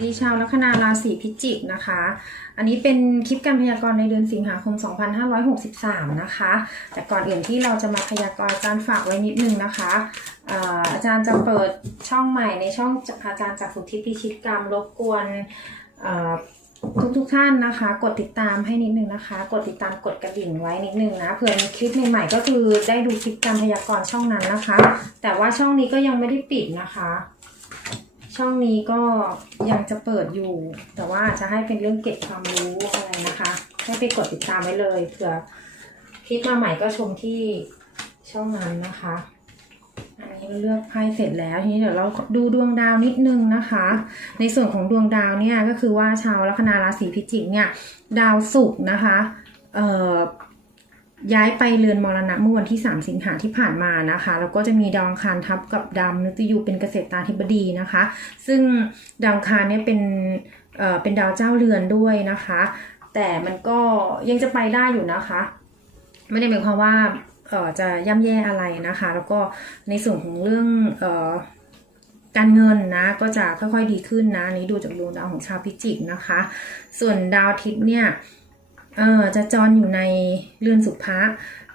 สวัสดีชาวลัคนาราศีพิจิกนะคะ อันนี้เป็นคลิปการพยากรณ์ในเดือนสิงหาคม 2563 นะคะ แต่ก่อนอื่นที่เราจะมาพยากรณ์อาจารย์ฝากไว้นิดนึงนะคะอาจารย์จะเปิดช่องใหม่ในช่องอาจารย์จากสุทธิพิชิตกรรมรบกวนทุกทุกท่านนะคะ กดติดตามให้นิดนึงนะคะ กดติดตามกดกระดิ่งไว้นิดนึงนะเผื่อมีคลิปใหม่ๆก็คือได้ดูคลิปการพยากรณ์ช่องนั้นนะคะ แต่ว่าช่องนี้ก็ยังไม่ได้ปิดนะคะ ช่องนี้ก็ยังจะเปิดอยู่ แต่ว่าจะให้เป็นเรื่องเก็บความรู้อะไรนะคะ ให้ไปกดติดตามไว้เลยเผื่อคลิปมาใหม่ก็ชมที่ช่องนั้นนะคะ อันนี้เลือกไพ่เสร็จแล้วทีนี้เดี๋ยวเราดูดวงดาวนิดนึงนะคะ ในส่วนของดวงดาวเนี่ยก็คือว่าชาวลัคนาราศีพิจิกเนี่ย ดาวศุกร์นะคะ เอ่อ ย้ายไปเรือนมรณะเมื่อวันที่ 3 สิงหาที่ผ่านมานะคะ แล้วก็จะมีดาวงคารทับกับดาวมฤตยูเป็นเกษตรตาธิบดีนะคะ ซึ่งดาวงคารเนี่ยเป็นเอ่อเป็นดาวเจ้าเรือนด้วยนะคะ แต่มันก็ยังจะไปได้อยู่นะคะ ไม่ได้หมายความว่าเอ่อจะย่ำแย่อะไรนะคะ แล้วก็ในส่วนของเรื่องเอ่อการเงินนะก็จะค่อยๆดีขึ้นนะนี้ดูจากดวงดาวของชาวพิจิกนะคะ ส่วนดาวทิตย์เนี่ย เอ่อจะจรอยู่ในเรือนสุภะ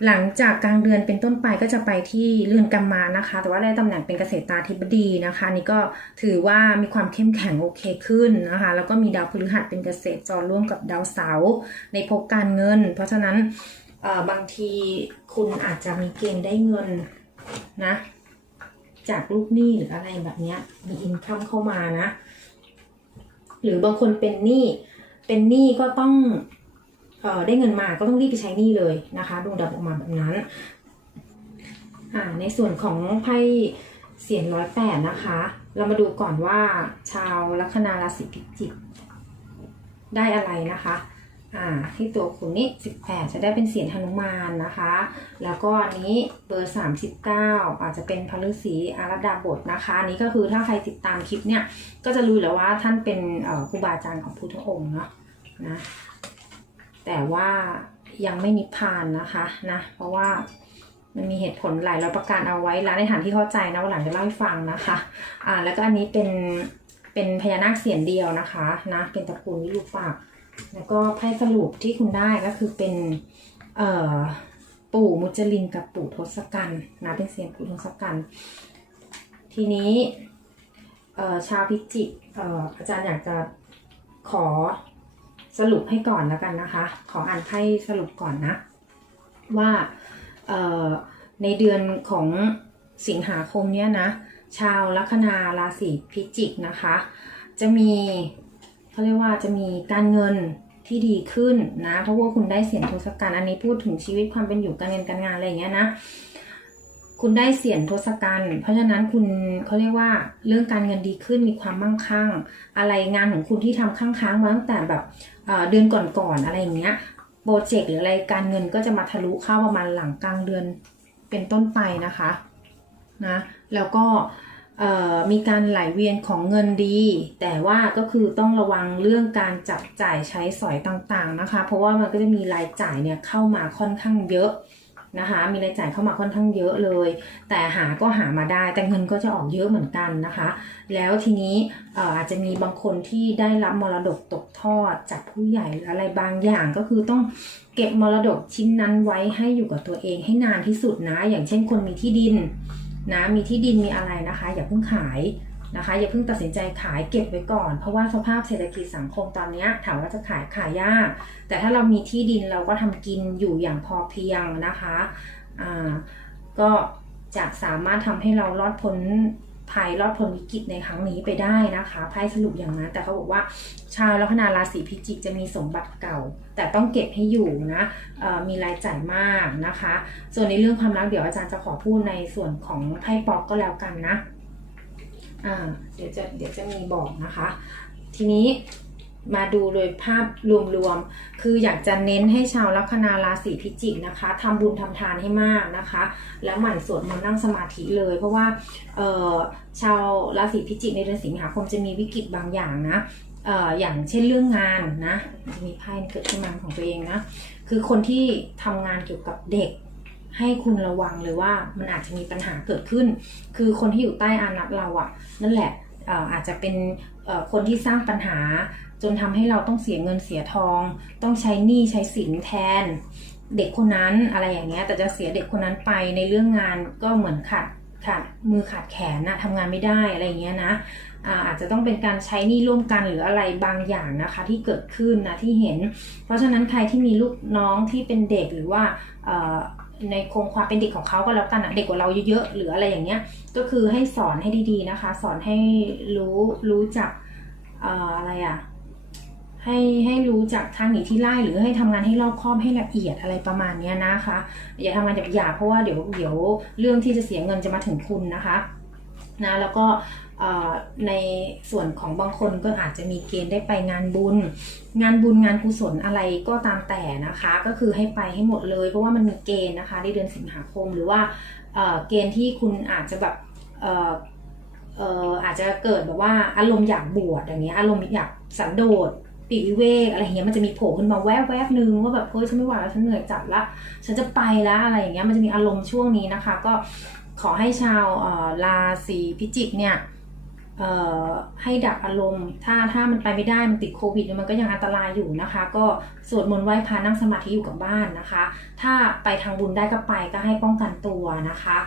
หลังจากกลางเดือนเป็นต้นไปก็จะไปที่เรือนกรรมานะคะ แต่ว่าได้ตำแหน่งเป็นเกษตราธิบดีนะคะ นี่ก็ถือว่ามีความเข้มแข็งโอเคขึ้นนะคะ แล้วก็มีดาวพฤหัสเป็นเกษตรจรร่วมกับดาวเสาร์ในภพการเงิน เพราะฉะนั้นบางทีคุณอาจจะมีเกณฑ์ได้เงินนะ จากลูกหนี้หรืออะไรแบบนี้มีอินคัมเข้ามานะ หรือบางคนเป็นหนี้เป็นหนี้ก็ต้อง ได้เงินมาก็ต้องรีบไปใช้หนี้เลยนะคะดวงดาวออกมาแบบนั้นอ่าในส่วนของไพ่เสียนร้อยแปดนะคะ เรามาดูก่อนว่าชาวลัคนาราศีพิจิกได้อะไรนะคะ อ่า ที่ตัวคุณนี่18จะได้เป็นเสียงหนุมานนะคะ แล้วก็อันนี้เบอร์39อาจจะเป็นพระฤาษีอารัดาบทนะคะ นี้ก็คือถ้าใครติดตามคลิปเนี่ย ก็จะรู้แล้วว่าท่านเป็นอ่อครูบาอาจารย์ของพุทธองค์เนาะนะ แต่ว่ายังไม่นิพพานนะคะนะเพราะว่ามันมีเหตุผลหลายร้อยประการเอาไว้แล้วในฐานที่เข้าใจนะวันหลังจะเล่าให้ฟังนะคะอ่าแล้วก็อันนี้เป็นเป็นพญานาคเสียนเดียวนะคะนะเป็นตระกูลวิรูปากแล้วก็ไพ่สรุปที่คุณได้ก็คือเป็นเอ่อปู่มุจลินกับปู่ทศกัณฐ์นะเป็นเสียงปู่ทศกัณฐ์ทีนี้เอ่อชาวพิจิกเอ่ออาจารย์อยากจะขอ สรุปให้ก่อนแล้วกันนะคะ ขออ่านไพ่สรุปก่อนนะ ว่าในเดือนของสิงหาคมเนี้ยนะ ชาวลัคนาราศีพิจิกนะคะ จะมีเขาเรียกว่าจะมีการเงินที่ดีขึ้นนะ เพราะว่าคุณได้เสียงทศกัณฐ์อันนี้พูดถึงชีวิตความเป็นอยู่การเงินการงานอะไรอย่างเงี้ยนะ คุณได้เสียงทศกัณฐ์เพราะฉะนั้นคุณเขาเรียกว่าเรื่องการเงินดีขึ้นมีความมั่งคั่ง อะไรงานของคุณที่ทำค้างค้างๆมาตั้งแต่แบบเดือนก่อนๆอะไรอย่างเงี้ยโปรเจกต์หรืออะไรการเงินก็จะมาทะลุเข้าประมาณหลังกลางเดือนเป็นต้นไปนะคะนะแล้วก็มีการไหลเวียนของเงินดี แต่ว่าก็คือต้องระวังเรื่องการจับจ่ายใช้สอยต่างๆนะคะ เพราะว่ามันก็จะมีรายจ่ายเนี่ยเข้ามาค่อนข้างเยอะ นะคะ มีรายจ่ายเข้ามาค่อนข้างเยอะเลย แต่หาก็หามาได้ แต่เงินก็จะออกเยอะเหมือนกันนะคะ แล้วทีนี้เอ่ออาจจะมีบางคนที่ได้รับมรดกตกทอดจากผู้ใหญ่หรืออะไรบางอย่างก็คือต้องเก็บมรดกชิ้นนั้นไว้ให้อยู่กับตัวเองให้นานที่สุดนะ อย่างเช่นคนมีที่ดินนะ มีที่ดินมีอะไรนะคะ อย่าเพิ่งขาย นะคะอย่าเพิ่งตัดสินใจขายเก็บไว้ก่อน เพราะว่าสภาพเศรษฐกิจสังคมตอนนี้ถามว่าจะขายขายยาก แต่ถ้าเรามีที่ดินเราก็ทำกินอยู่อย่างพอเพียงนะคะอ่าก็จะสามารถทำให้เรารอดพ้นภัยรอดพ้นวิกฤตในครั้งนี้ไปได้นะคะไพ่สรุปอย่างนั้น แต่เขาบอกว่าชาวลัคนาราศีพิจิกจะมีสมบัติเก่า แต่ต้องเก็บให้อยู่นะมีรายจ่ายมากนะคะ ส่วนในเรื่องความรักเดี๋ยวอาจารย์จะขอพูดในส่วนของไพ่ปอกก็แล้วกันนะ เดี๋ยวจะเดี๋ยวจะมีบอกนะคะ ทีนี้มาดูโดยภาพรวมๆ คืออยากจะเน้นให้ชาวลัคนาราศีพิจิกนะคะทำบุญทำทานให้มากนะคะ แล้วหมั่นสวดมนต์นั่งสมาธิเลย เพราะว่าชาวราศีพิจิกในเดือนสิงหาคมจะมีวิกฤตบางอย่างนะอย่างเช่นเรื่องงานนะจะมีไพ่เกิดขึ้นมาของตัวเองนะ คือคนที่ทำงานเกี่ยวกับเด็ก ให้คุณระวังเลยว่ามันอาจจะมีปัญหาเกิดขึ้น คือคนที่อยู่ใต้อานัตเราอะนั่นแหละเอ่ออาจจะเป็นคนที่สร้างปัญหา จนทำให้เราต้องเสียเงินเสียทอง ต้องใช้หนี้ใช้สินแทน เด็กคนนั้นอะไรอย่างเงี้ยแต่จะเสียเด็กคนนั้นไปในเรื่องงานก็เหมือนขาดขาดมือขาดแขนนะทำงานไม่ได้อะไรอย่างเงี้ยนะอ่าอาจจะต้องเป็นการใช้หนี้ร่วมกันหรืออะไรบางอย่างนะคะที่เกิดขึ้นนะที่เห็น เพราะฉะนั้นใครที่มีลูกน้องที่เป็นเด็กหรือว่า ในโครงความเป็นเด็กของเขาก็แล้วกันอะเด็กกว่าเราเยอะๆหรืออะไรอย่างเงี้ย ก็คือให้สอนให้ดีๆนะคะ สอนให้รู้รู้จักอะไรอะให้ให้รู้จักทางหนีที่ไล่หรือให้ทำงานให้รอบคอบให้ละเอียดอะไรประมาณเนี้ยนะคะ อย่าทำงานหยาบๆเพราะว่าเดี๋ยวเดี๋ยวเรื่องที่จะเสียเงินจะมาถึงคุณนะคะนะแล้วก็ ในส่วนของบางคนก็อาจจะมีเกณฑ์ได้ไปงานบุญ งานบุญงานกุศลอะไรก็ตามแต่นะคะ ก็คือให้ไปให้หมดเลย เพราะว่ามันมีเกณฑ์นะคะในเดือนสิงหาคมหรือว่าเกณฑ์ที่คุณอาจจะแบบอาจจะเกิดแบบว่าอารมณ์อยากบวชอย่างเงี้ยอารมณ์อยากสันโดษปีวิเวกอะไรเงี้ยมันจะมีโผล่ขึ้นมาแวบแวบๆนึงว่าแบบเฮ้ยฉันไม่ไหวแล้วฉันเหนื่อยจัดละฉันจะไปแล้วอะไรอย่างเงี้ยมันจะมีอารมณ์ช่วงนี้นะคะ ก็ขอให้ชาวราศีพิจิกเนี่ย ให้ดับอารมณ์ ถ้าถ้ามันไปไม่ได้มันติดโควิดมันก็ยังอันตรายอยู่นะคะ ก็สวดมนต์ไหว้พระนั่งสมาธิอยู่กับบ้านนะคะ ถ้าไปทางบุญได้ก็ไปก็ให้ป้องกันตัวนะคะ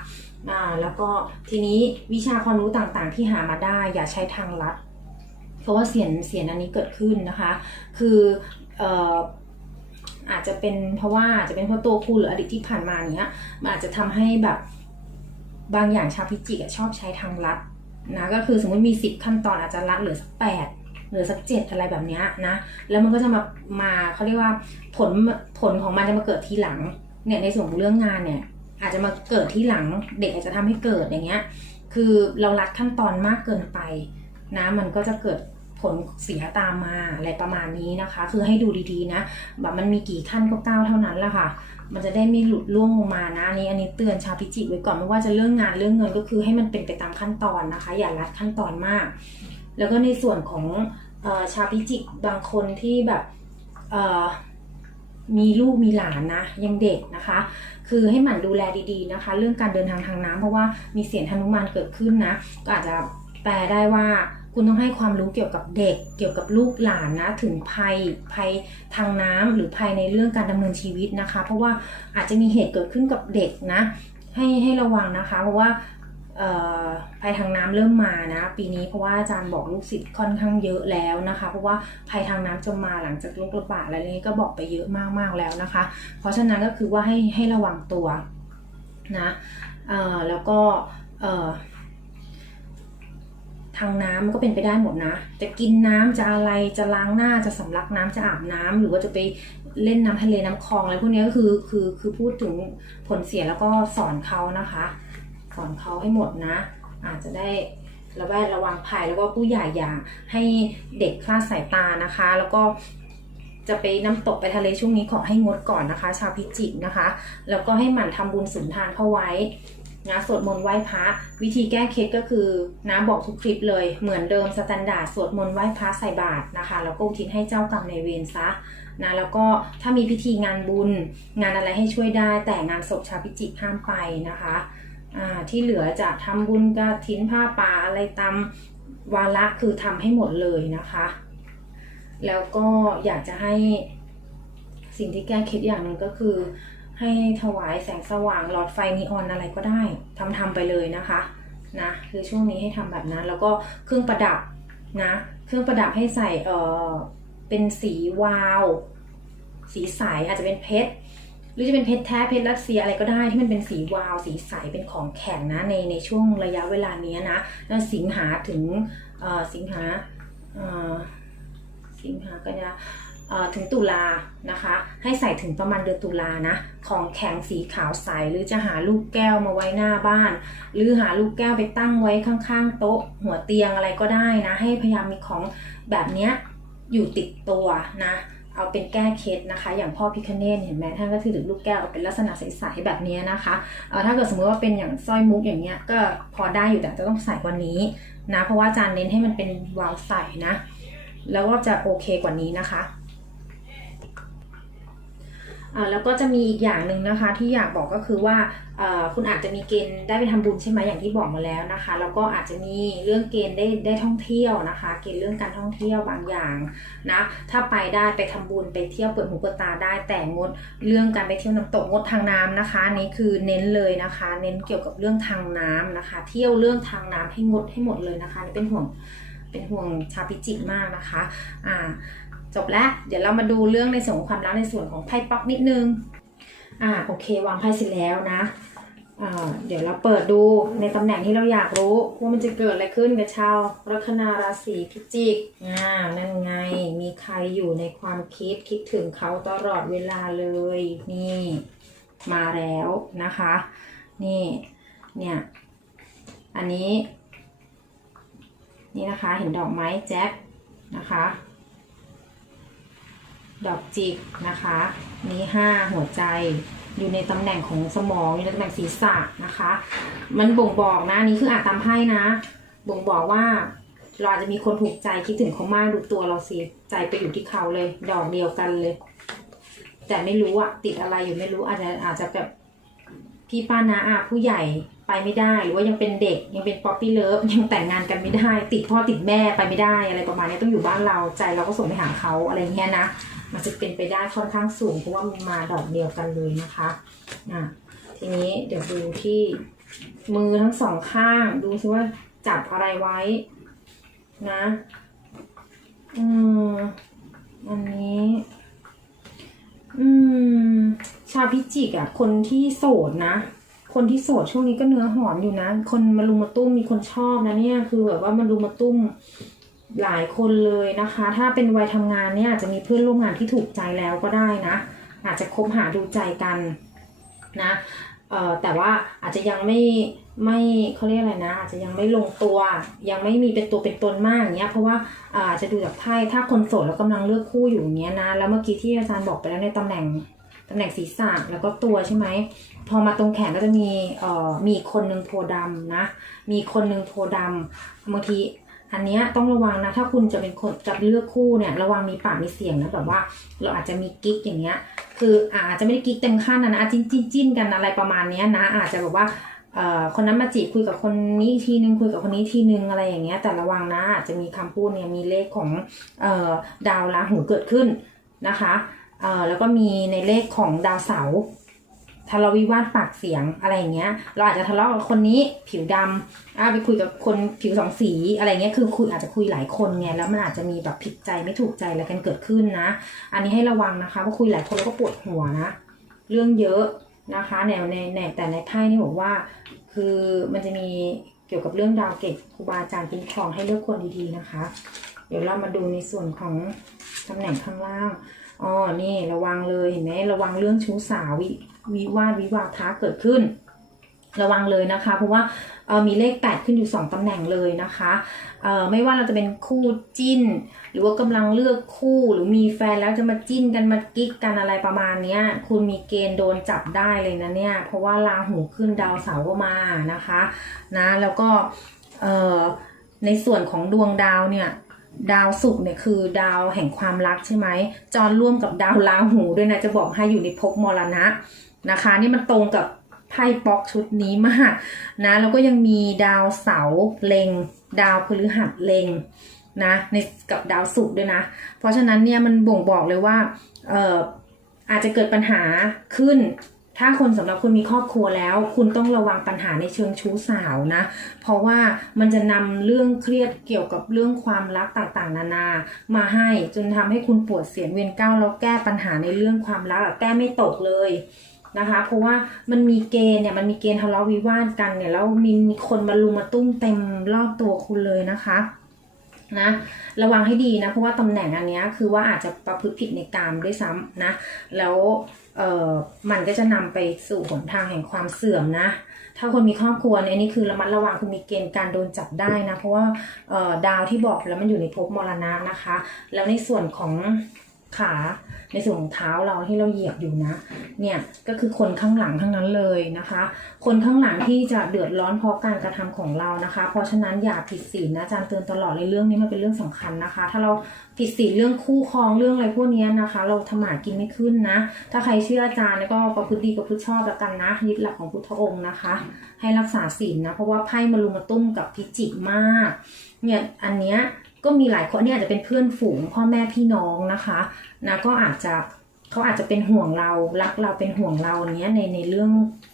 แล้วก็ทีนี้วิชาความรู้ต่างๆ ที่หามาได้อย่าใช้ทางลัด เพราะว่าเสียงเสียงอันนี้เกิดขึ้นนะคะ คืออาจจะเป็นเพราะว่าอาจจะเป็นเพราะตัวคุหรืออดีตที่ผ่านมาเนี้ยมันอาจจะทำให้แบบบางอย่างชาวพิจิกชอบใช้ทางลัด นะก็คือสมมติมีสิบขั้นตอนอาจจะลัดเหลือสักแปดเหลือสักเจ็ดอะไรแบบนี้นะ แล้วมันก็จะมามาเขาเรียกว่าผลผลของมันจะมาเกิดทีหลังเนี่ยในส่วนของเรื่องงานเนี่ย อาจจะมาเกิดทีหลังเด็กอาจจะทำให้เกิดอย่างเงี้ย คือเราลัดขั้นตอนมากเกินไปนะมันก็จะเกิด ผลเสียตามมาอะไรประมาณนี้นะคะ คือให้ดูดีๆนะ แบบมันมีกี่ขั้นก็ก้าวเท่านั้นแหละค่ะ มันจะได้ไม่หลุดล่วงลงมานะอันนี้อันนี้เตือนชาวพิจิกไว้ก่อนไม่ว่าจะเรื่องงานเรื่องเงินก็คือให้มันเป็นไปตามขั้นตอนนะคะ อย่าลัดขั้นตอนมาก แล้วก็ในส่วนของออชาวพิจิกบางคนที่แบบมีลูกมีหลานนะยังเด็กนะคะ คือให้หมั่นดูแลดีๆนะคะ เรื่องการเดินทางทางน้ำเพราะว่ามีเสียงธนุมานเกิดขึ้นนะก็อาจจะแปลได้ว่า คุณต้องให้ความรู้เกี่ยวกับเด็ก เกี่ยวกับลูกหลานนะ ถึงภัยภัยทางน้ำหรือภัยในเรื่องการดำเนินชีวิตนะคะ เพราะว่าอาจจะมีเหตุเกิดขึ้นกับเด็กนะ ให้ให้ระวังนะคะ เพราะว่าภัยทางน้ำเริ่มมานะปีนี้เพราะว่าอาจารย์บอกลูกศิษย์ค่อนข้างเยอะแล้วนะคะ เพราะว่าภัยทางน้ำจะมาหลังจากโรคระบาดอะไรนี้ก็บอกไปเยอะมากๆแล้วนะคะ เพราะฉะนั้นก็คือว่าให้ให้ระวังตัวนะแล้วก็ ทางน้ำมันก็เป็นไปได้หมดนะ จะกินน้ำจะอะไรจะล้างหน้าจะสำลักน้ำจะอาบน้ำหรือว่าจะไปเล่นน้ำทะเลน้ำคลองอะไรพวกนี้ก็คือคือคือพูดถึงผลเสียแล้วก็สอนเขานะคะ สอนเขาให้หมดนะ อาจจะได้ระแวดระวังภัยแล้วก็ผู้ใหญ่อย่าให้เด็กคลาดสายตานะคะ แล้วก็จะไปน้ำตกไปทะเลช่วงนี้ขอให้งดก่อนนะคะ ชาวพิจิกนะคะ แล้วก็ให้หมั่นทำบุญสุนทานเข้าไว้ นะสวดมนต์ไหว้พระวิธีแก้เคล็ดก็คือนะบอกทุกคลิปเลยเหมือนเดิมสแตนดาร์ดสวดมนต์ไหว้พระใส่บาตรนะคะแล้วก็อุทิศให้เจ้ากรรมในเวรซะนะแล้วก็ถ้ามีพิธีงานบุญ งานอะไรให้ช่วยได้ แต่งานศพชาวพิจิกห้ามไปนะคะอ่าที่เหลือจะทำบุญกระถินผ้าป่าอะไรตามวาระคือทำให้หมดเลยนะคะ แล้วก็อยากจะให้สิ่งที่แก้เคล็ดอย่างหนึ่งก็คือ ให้ถวายแสงสว่างหลอดไฟนีออนอะไรก็ได้ทำทำไปเลยนะคะนะคือช่วงนี้ให้ทำแบบนั้น แล้วก็เครื่องประดับนะเครื่องประดับให้ใส่เออเป็นสีวาว สีใสอาจจะเป็นเพชรหรือจะเป็นเพชรแท้เพชรรัสเซียอะไรก็ได้ที่มันเป็นสีวาว สีใสเป็นของแข็งนะในในช่วงระยะเวลานี้นะแล้วสิงหาถึงเออสิงหาเออสิงหากันยา ถึงตุลานะคะ ให้ใส่ถึงประมาณเดือนตุลานะ ของแข็งสีขาวใส หรือจะหาลูกแก้วมาไว้หน้าบ้าน หรือหาลูกแก้วไปตั้งไว้ข้างๆ โต๊ะ หัวเตียงอะไรก็ได้นะ ให้พยายามมีของแบบนี้อยู่ติดตัวนะ เอาเป็นแก้เคล็ดนะคะ อย่างพ่อพิคเนตเห็นไหมท่านก็ถือลูกแก้วเอาเป็นลักษณะใสๆแบบนี้นะคะเออถ้าเกิดสมมติว่าเป็นอย่างสร้อยมุกอย่างเงี้ยก็พอได้อยู่แต่จะต้องใส่กว่านี้นะ เพราะว่าอาจารย์เน้นให้มันเป็นวาวใสนะ แล้วก็จะโอเคกว่านี้นะคะ แล้วก็จะมีอีกอย่างหนึ่งนะคะที่อยากบอกก็คือว่าคุณอาจจะมีเกณฑ์ได้ไปทำบุญใช่ไหมอย่างที่บอกมาแล้วนะคะ แล้วก็อาจจะมีเรื่องเกณฑ์ได้ได้ท่องเที่ยวนะคะ เกณฑ์เรื่องการท่องเที่ยวบางอย่างนะถ้าไปได้ไปทำบุญไปเที่ยวเปิดหูเปิดตาได้แต่งดเรื่องการไปเที่ยวน้ำตกงดทางน้ำนะคะนี่คือเน้นเลยนะคะ เน้นเกี่ยวกับเรื่องทางน้ำนะคะ เที่ยวเรื่องทางน้ำให้งดให้หมดเลยนะคะนี่เป็นห่วงเป็นห่วงชาพิจิกมากนะคะอ่า จบแล้ว เดี๋ยวเรามาดูเรื่องในส่วนของความรักในส่วนของไพ่ป๊อกนิดนึง อ่าโอเควางไพ่เสร็จแล้วนะอ่าเดี๋ยวเราเปิดดูในตำแหน่งที่เราอยากรู้ว่ามันจะเกิดอะไรขึ้นกับชาวลัคนาราศีพิจิกอ่านั่นไงมีใครอยู่ในความคิดคิดถึงเขาตลอดเวลาเลยนี่มาแล้วนะคะ นี่เนี่ยอันนี้ นี่นะคะเห็นดอกไม้แจ็คนะคะ ดอกจิกนะคะนี้ห้าหัวใจอยู่ในตำแหน่งของสมองอยู่ในตำแหน่งศีรษะนะคะ มันบ่งบอกนะนี้คืออ่านตามไพ่นะ บ่งบอกว่าเราอาจจะมีคนถูกใจคิดถึงเขามากดูตัวเราสิใจไปอยู่ที่เขาเลย ดอกเดียวกันเลย แต่ไม่รู้อะติดอะไรอยู่ไม่รู้อาจจะอาจจะแบบพี่ป้านาอาผู้ใหญ่ไปไม่ได้ หรือว่ายังเป็นเด็กยังเป็นป๊อปปี้เลิฟยังแต่งงานกันไม่ได้ ติดพ่อติดแม่ไปไม่ได้อะไรประมาณนี้ต้องอยู่บ้านเราใจเราก็ส่งไปหาเขาอะไรเงี้ยนะ มันจะเป็นไปได้ค่อนข้างสูงเพราะว่ามันมาดอกเดียวกันเลยนะคะอะทีนี้เดี๋ยวดูที่มือทั้งสองข้าง ดูซิว่าจับอะไรไว้ นะอืมอันนี้ อืม ชาวพิจิกอะคนที่โสดนะคนที่โสดช่วงนี้ก็เนื้อหอมอยู่นะ คนมารุมมาตุ้มมีคนชอบนะเนี่ย คือแบบว่ามารุมมาตุ้ม หลายคนเลยนะคะ ถ้าเป็นวัยทำงานเนี่ยอาจจะมีเพื่อนร่วมงานที่ถูกใจแล้วก็ได้นะ อาจจะคบหาดูใจกันนะเอ่อแต่ว่าอาจจะยังไม่ไม่เขาเรียกอะไรนะ อาจจะยังไม่ลงตัว ยังไม่มีเป็นตัวเป็นตนมากอย่างเงี้ยเพราะว่าอาจจะดูจากไพ่ถ้าคนโสดแล้วกำลังเลือกคู่อยู่อย่างเงี้ยนะแล้วเมื่อกี้ที่อาจารย์บอกไปแล้วในตำแหน่งตำแหน่งศีรษะแล้วก็ตัวใช่ไหมพอมาตรงแขนก็จะมีเอ่อมีคนหนึ่งโพธิ์ดำนะ มีคนหนึ่งโพธิ์ดำบางที อันนี้ต้องระวังนะถ้าคุณจะเป็นคนจะเลือกคู่เนี่ยระวังมีปากมีเสียงนะแบบว่าเราอาจจะมีกิ๊กอย่างเงี้ย คืออาจจะไม่ได้กิ๊กเต็มขั้นนะนะอาจจิ้นจิ้นจิ้นกันอะไรประมาณนี้นะ อาจจะแบบว่าคนนั้นมาจีบคุยกับคนนี้ทีนึงคุยกับคนนี้ทีนึงอะไรอย่างเงี้ยแต่ระวังนะอาจจะมีคำพูดเนี่ยมีเลขของอดาวราหูเกิดขึ้นนะคะแล้วก็มีในเลขของดาวเสาร์ ทะเลาะวิวาทปากเสียงอะไรอย่างเงี้ย เราอาจจะทะเลาะกับคนนี้ผิวดำอ่าไปคุยกับคนผิวสองสีอะไรเงี้ยคือคุยอาจจะคุยหลายคนไงแล้วมันอาจจะมีแบบผิดใจไม่ถูกใจอะไรกันเกิดขึ้นนะ อันนี้ให้ระวังนะคะเพราะคุยหลายคนแล้วก็ปวดหัวนะเรื่องเยอะนะคะแนวในในแต่ในไพ่นี่บอกว่า คือมันจะมีเกี่ยวกับเรื่องดาวเกตครูบาอาจารย์คุ้มครองให้เลือกคนดีๆนะคะ เดี๋ยวเรามาดูในส่วนของตำแหน่งข้างล่างอ๋อนี่ระวังเลยเห็นไหมระวังเรื่องชู้สาววิวาทวิวาทะเกิดขึ้น ระวังเลยนะคะ เพราะว่ามีเลข 8 ขึ้นอยู่ 2 ตำแหน่งเลยนะคะไม่ว่าเราจะเป็นคู่จิ้น หรือว่ากำลังเลือกคู่หรือมีแฟนแล้วจะมาจิ้นกันมากิ๊กกันอะไรประมาณนี้คุณมีเกณฑ์โดนจับได้เลยนะเนี่ย เพราะว่าราหูขึ้นดาวเสาร์ก็มานะคะนะแล้วก็ในส่วนของดวงดาวเนี่ยดาวศุกร์เนี่ยคือดาวแห่งความรักใช่ไหมจรร่วมกับดาวราหูด้วยนะจะบอกให้อยู่ในภพมรณะ นะคะ นี่มันตรงกับไพ่ป๊อกชุดนี้มากนะแล้วก็ยังมีดาวเสาเลงดาวพฤหัสเลงนะในกับดาวศุกร์ด้วยนะ เพราะฉะนั้นเนี่ยมันบ่งบอกเลยว่าเอ่ออาจจะเกิดปัญหาขึ้น ถ้าคนสำหรับคุณมีครอบครัวแล้ว คุณต้องระวังปัญหาในเชิงชู้สาวนะ เพราะว่ามันจะนำเรื่องเครียดเกี่ยวกับเรื่องความรักต่างๆ นานา มาให้จนทำให้คุณปวดเสียนเวียนก้าวแล้วแก้ปัญหาในเรื่องความรักแก้ไม่ตกเลย นะคะ เพราะว่ามันมีเกณฑ์เนี่ยมันมีเกณฑ์ทะเลาะวิวาทกันเนี่ยแล้วมีมีคนมาลุมมาตุ้มเต็มรอบตัวคุณเลยนะคะนะระวังให้ดีนะเพราะว่าตำแหน่งอันนี้คือว่าอาจจะประพฤติผิดในกามด้วยซ้ำนะแล้วเอ่อมันก็จะนำไปสู่หนทางแห่งความเสื่อมนะ ถ้าคนมีครอบครัวเนี่ยนนี้คือระมัดระวังคุณมีเกณฑ์การโดนจับได้นะ เพราะว่าเอ่อดาวที่บอกแล้วมันอยู่ในภพมรณะนะคะ แล้วในส่วนของ ขาในส่วนของเท้าเราที่เราเหยียบอยู่นะ เนี่ยก็คือคนข้างหลังทั้งนั้นเลยนะคะ คนข้างหลังที่จะเดือดร้อนเพราะการกระทำของเรานะคะ เพราะฉะนั้นอย่าผิดศีลนะอาจารย์เตือนตลอดเลยเรื่องนี้มันเป็นเรื่องสำคัญนะคะ ถ้าเราผิดศีลเรื่องคู่ครองเรื่องอะไรพวกนี้นะคะ เราทำหมากินไม่ขึ้นนะ ถ้าใครเชื่ออาจารย์ก็ประพฤติดีประพฤติชอบแล้วกันนะยึดหลักของพุทธองค์นะคะ ให้รักษาศีลนะเพราะว่าไพ่มารุมมาตุ้มกับพิจิกมากเนี่ยอันเนี้ย ก็มีหลายคนเนี่ยอาจจะเป็นเพื่อนฝูงพ่อแม่พี่น้องนะคะนะก็อาจจะเขาอาจจะเป็นห่วงเรารักเราเป็นห่วงเราเนี้ยในในเรื่อง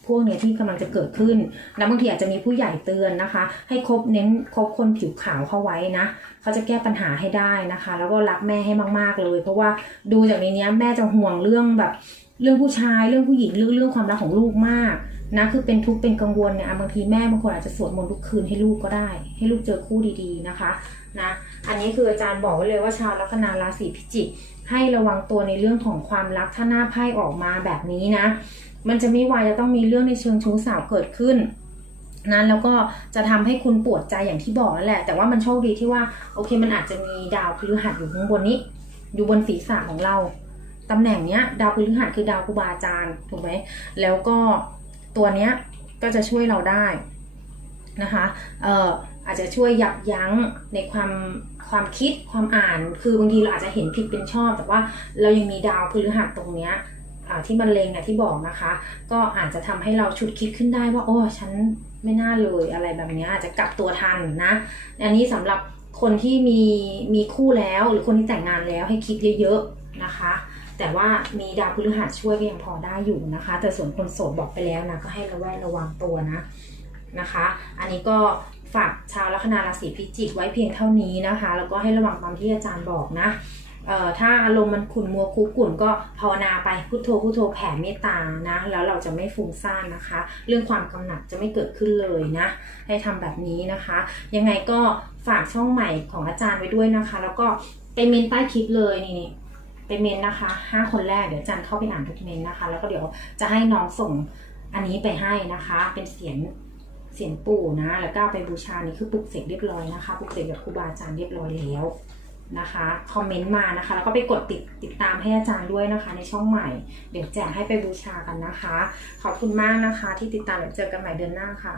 พวกเนี้ยที่กำลังจะเกิดขึ้น แล้วบางทีอาจจะมีผู้ใหญ่เตือนนะคะ ให้คบเน้นคบคนผิวขาวเข้าไว้นะเขาจะแก้ปัญหาให้ได้นะคะ แล้วก็รักแม่ให้มาก ๆเลย เพราะว่าดูจากในเนี้ยแม่จะห่วงเรื่องแบบเรื่องผู้ชายเรื่องผู้หญิงเรื่องเรื่องความรักของลูกมากนะคือเป็นทุกข์เป็นกังวลเนี่ยบางทีแม่บางคนอาจจะสวดมนต์ทุกคืนให้ลูกก็ได้ ให้ลูกเจอคู่ดีๆนะคะนะ อันนี้คืออาจารย์บอกไว้เลยว่าชาวลัคนาราศีพิจิก ให้ระวังตัวในเรื่องของความรักถ้าหน้าไพ่ออกมาแบบนี้นะ มันจะไม่วายจะต้องมีเรื่องในเชิงชู้สาวเกิดขึ้นนั้นแล้วก็จะทำให้คุณปวดใจอย่างที่บอกนั่นแหละ แต่ว่ามันโชคดีที่ว่าโอเคมันอาจจะมีดาวพฤหัสอยู่ข้างบนนี้ อยู่บนศีรษะของเราตำแหน่งเนี้ยดาวพฤหัสคือดาวครูบาอาจารย์ถูกไหมแล้วก็ตัวเนี้ยก็จะช่วยเราได้นะคะเอ่ออาจจะช่วยยับยั้งในความ ความคิดความอ่าน คือบางทีเราอาจจะเห็นผิดเป็นชอบ แต่ว่าเรายังมีดาวพฤหัสตรงเนี้ยที่มันเลงเนะที่บอกนะคะ ก็อาจจะทำให้เราฉุดคิดขึ้นได้ว่า โอ้ฉันไม่น่าเลยอะไรแบบนี้อาจจะกลับตัวทันนะ อันนี้สำหรับคนที่มีมีคู่แล้วหรือคนที่แต่งงานแล้วให้คิดเยอะๆนะคะ แต่ว่ามีดาวพฤหัสช่วยก็ยังพอได้อยู่นะคะ แต่ส่วนคนโสดบอกไปแล้วนะก็ให้ระแวดระวังตัวนะนะคะ อันนี้ก็ ฝากชาวลัคนาราศีพิจิกไว้เพียงเท่านี้นะคะ แล้วก็ให้ระวังตามที่อาจารย์บอกนะถ้าอารมณ์มันขุ่นมัวคุกุ่นก็ภาวนาไปพุทโธพุทโธแผ่เมตตานะ แล้วเราจะไม่ฟุ้งซ่านนะคะ เรื่องความกำหนัดจะไม่เกิดขึ้นเลยนะ ให้ทำแบบนี้นะคะ ยังไงก็ฝากช่องใหม่ของอาจารย์ไว้ด้วยนะคะ แล้วก็ไปเมนใต้คลิปเลยนี่ไปเมนนะคะห้าคนแรกเดี๋ยวอาจารย์เข้าไปอ่านทุกเมนนะคะ แล้วก็เดี๋ยวจะให้น้องส่งอันนี้ไปให้นะคะ เป็นเสียง เสียงปู่นะ แล้วก็ไปบูชานี่คือปลุกเสกเรียบร้อยนะคะปลุกเสกกับครูบาอาจารย์เรียบร้อยแล้วนะคะคอมเมนต์มานะคะ แล้วก็ไปกดติดติดตามให้อาจารย์ด้วยนะคะ ในช่องใหม่ เดี๋ยวแจกให้ไปบูชากันนะคะ ขอบคุณมากนะคะ ที่ติดตามเดี๋ยวเจอกันใหม่เดือนหน้าค่ะ